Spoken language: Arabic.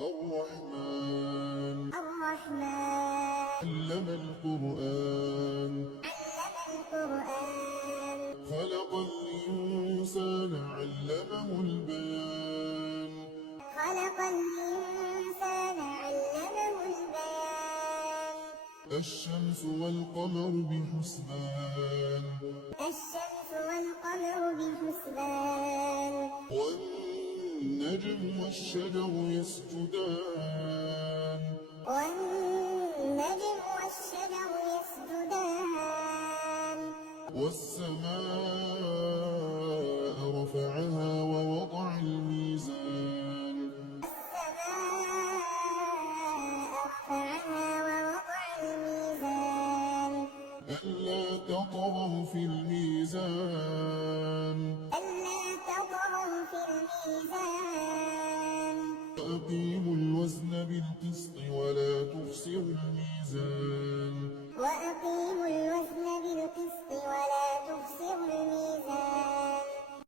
الرحمن علم القرآن خلق الإنسان علمه البيان الشمس والقمر بحسبان والنجم والشجر يسجدان والسماء رفعها ووضع الميزان ألا تطغوا في الميزان وأقيموا الوزن بالقسط ولا تخسروا الميزان